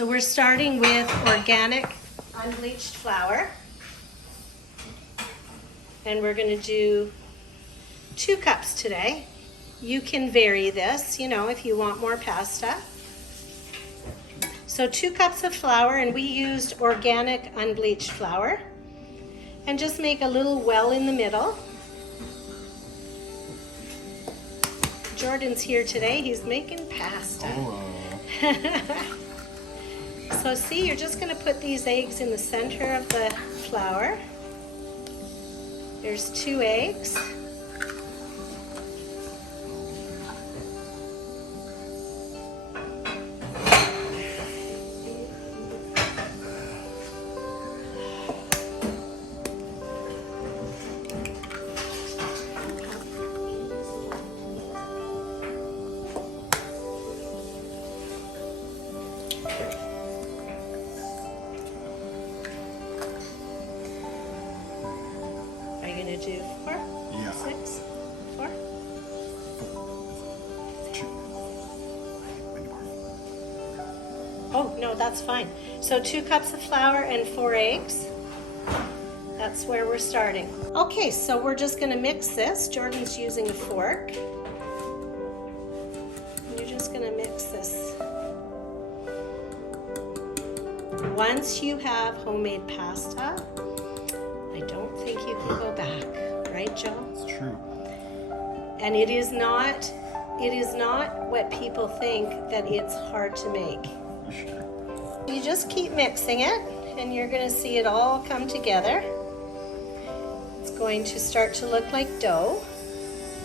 So we're starting with organic unbleached flour. And we're going to do 2 cups today. You can vary this, you know, if you want more pasta. So 2 cups of flour, and we used organic unbleached flour. And just make a little well in the middle. Jordan's here today. He's making pasta. So see, you're just going to put these eggs in the center of the flour. There's 2 eggs. Do 4? Yeah. 6? 4? Oh, no, that's fine. So 2 cups of flour and 4 eggs. That's where we're starting. Okay, so we're just going to mix this. Jordan's using a fork. You're just going to mix this. Once you have homemade pasta, I don't think you can go back, right, Joe? It's true. And it is not what people think that it's hard to make. Sure. You just keep mixing it, and you're going to see it all come together. It's going to start to look like dough.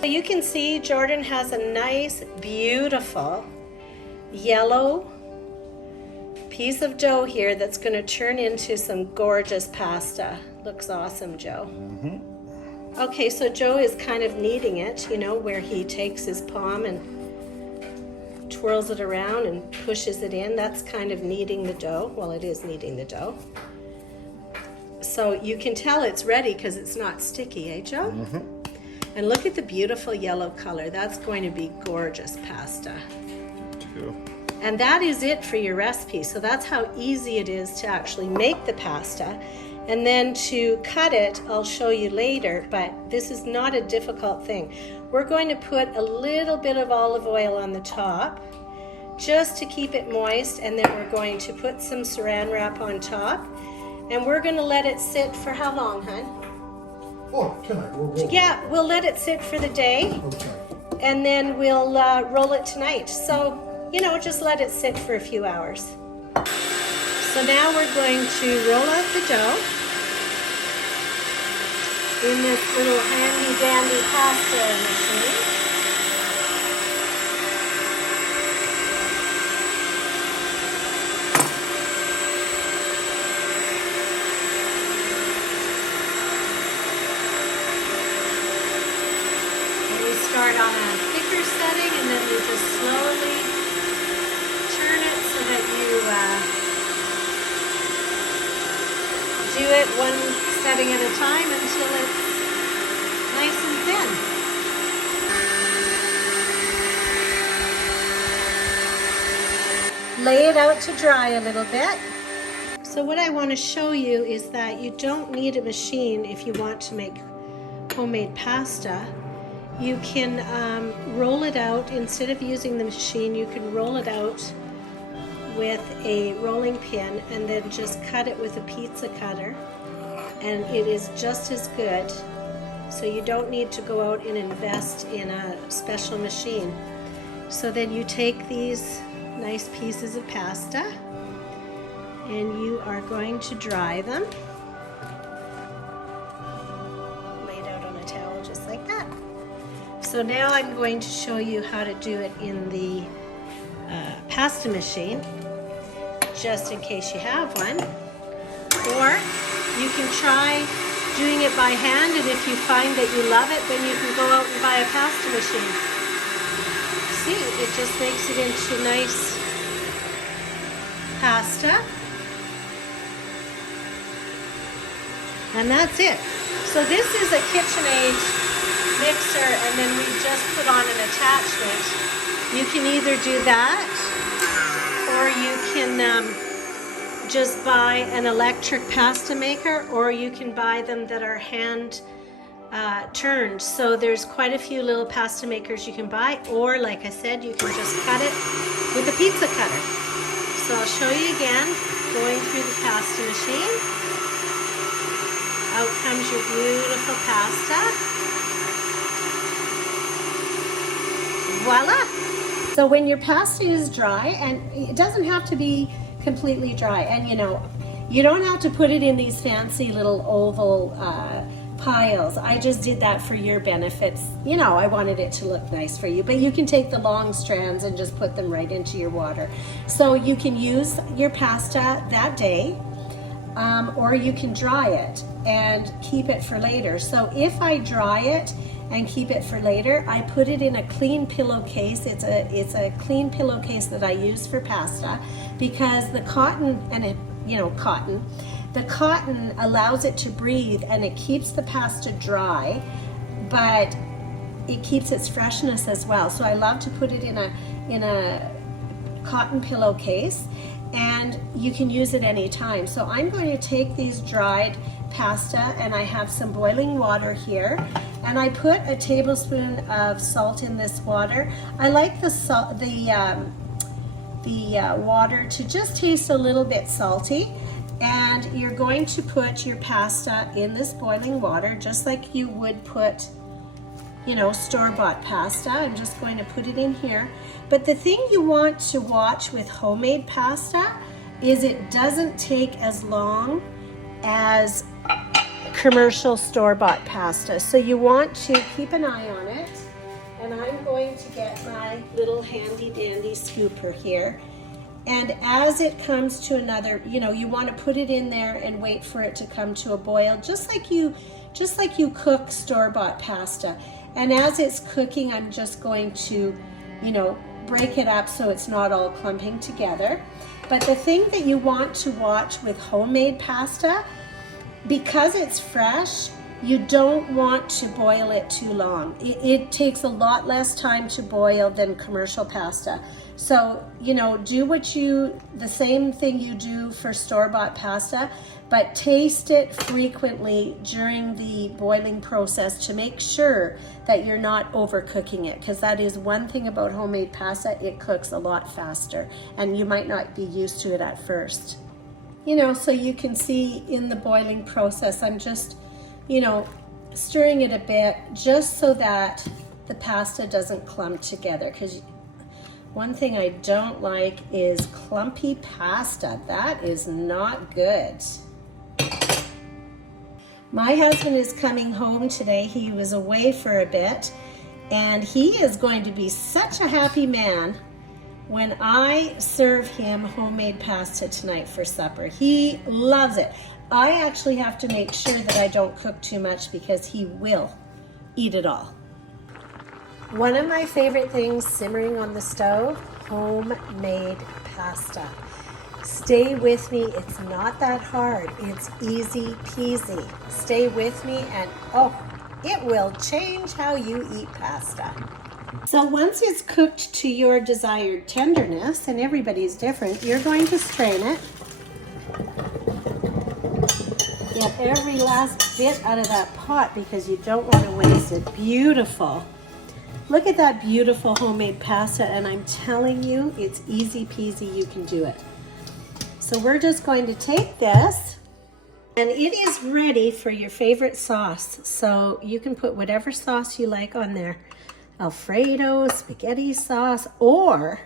You can see Jordan has a nice, beautiful yellow piece of dough here that's going to turn into some gorgeous pasta. Looks awesome, Joe. Mm-hmm. Okay, so Joe is kind of kneading it, you know, where he takes his palm and twirls it around and pushes it in. That's kind of kneading the dough. Well, it is kneading the dough. So you can tell it's ready because it's not sticky, eh, Joe? Mm-hmm. And look at the beautiful yellow color. That's going to be gorgeous pasta. Too. And that is it for your recipe. So that's how easy it is to actually make the pasta. And then to cut it, I'll show you later, but this is not a difficult thing. We're going to put a little bit of olive oil on the top, just to keep it moist, and then we're going to put some saran wrap on top, and we're going to let it sit for how long, hon? Oh, tonight. Yeah, we'll let it sit for the day, Okay. and then we'll roll it tonight. So, you know, just let it sit for a few hours. So now we're going to roll out the dough in this little handy dandy pasta machine. And we start on a thicker setting, and then we just slowly turn it so that you do it one setting at a time until it's nice and thin. Lay it out to dry a little bit. So what I want to show you is that you don't need a machine if you want to make homemade pasta. You can roll it out. Instead of using the machine, you can roll it out with a rolling pin and then just cut it with a pizza cutter, and it is just as good. So you don't need to go out and invest in a special machine. So then you take these nice pieces of pasta and you are going to dry them. Laid out on a towel just like that. So now I'm going to show you how to do it in the pasta machine, just in case you have one. Or you can try doing it by hand, and if you find that you love it, then you can go out and buy a pasta machine. See, it just makes it into nice pasta. And that's it. So this is a KitchenAid mixer, and then we just put on an attachment. You can either do that, or you can just buy an electric pasta maker, or you can buy them that are hand turned. So there's quite a few little pasta makers you can buy, or like I said, you can just cut it with a pizza cutter. So I'll show you again, going through the pasta machine. Out comes your beautiful pasta. Voila! So when your pasta is dry, and it doesn't have to be completely dry, and you know, you don't have to put it in these fancy little oval piles. I just did that for your benefits. You know, I wanted it to look nice for you, but you can take the long strands and just put them right into your water. So you can use your pasta that day, or you can dry it and keep it for later. So if I dry it and keep it for later, I put it in a clean pillowcase. It's a clean pillowcase that I use for pasta, because the cotton, and it, you know, the cotton allows it to breathe and it keeps the pasta dry, but it keeps its freshness as well. So I love to put it in a cotton pillowcase, and you can use it anytime. So I'm going to take these dried pasta, and I have some boiling water here, and I put a tablespoon of salt in this water. I like the salt, the water to just taste a little bit salty. And you're going to put your pasta in this boiling water just like you would put, you know, store-bought pasta. I'm just going to put it in here. But the thing you want to watch with homemade pasta is it doesn't take as long as commercial store-bought pasta. So you want to keep an eye on it. And I'm going to get my little handy dandy scooper here. And as it comes to another, you know, you want to put it in there and wait for it to come to a boil, just like you cook store-bought pasta. And as it's cooking, I'm just going to, you know, break it up so it's not all clumping together. But the thing that you want to watch with homemade pasta, because it's fresh, you don't want to boil it too long. It takes a lot less time to boil than commercial pasta. So, you know, do the same thing you do for store-bought pasta, but taste it frequently during the boiling process to make sure that you're not overcooking it, because that is one thing about homemade pasta, it cooks a lot faster, and you might not be used to it at first. You know, so you can see in the boiling process, I'm just, you know, stirring it a bit just so that the pasta doesn't clump together, because one thing I don't like is clumpy pasta. That is not good. My husband is coming home today. He was away for a bit, and he is going to be such a happy man when I serve him homemade pasta tonight for supper. He loves it. I actually have to make sure that I don't cook too much because he will eat it all. One of my favorite things simmering on the stove, homemade pasta. Stay with me, it's not that hard, it's easy peasy. Stay with me and oh, it will change how you eat pasta. So once it's cooked to your desired tenderness, and everybody's different, you're going to strain it. Get every last bit out of that pot because you don't want to waste it. Beautiful. Look at that beautiful homemade pasta, and I'm telling you, it's easy peasy, you can do it. So we're just going to take this, and it is ready for your favorite sauce. So you can put whatever sauce you like on there. Alfredo, spaghetti sauce, or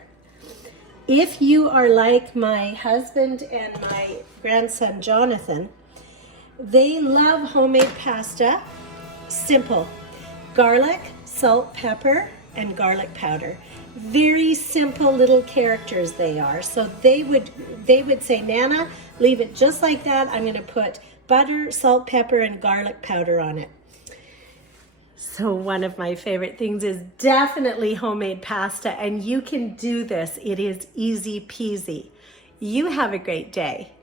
if you are like my husband and my grandson Jonathan, they love homemade pasta. Simple. Garlic, salt, pepper, and garlic powder. Very simple little characters they are. So they would say, Nana, leave it just like that. I'm going to put butter, salt, pepper, and garlic powder on it. So one of my favorite things is definitely homemade pasta, and you can do this. It is easy peasy. You have a great day.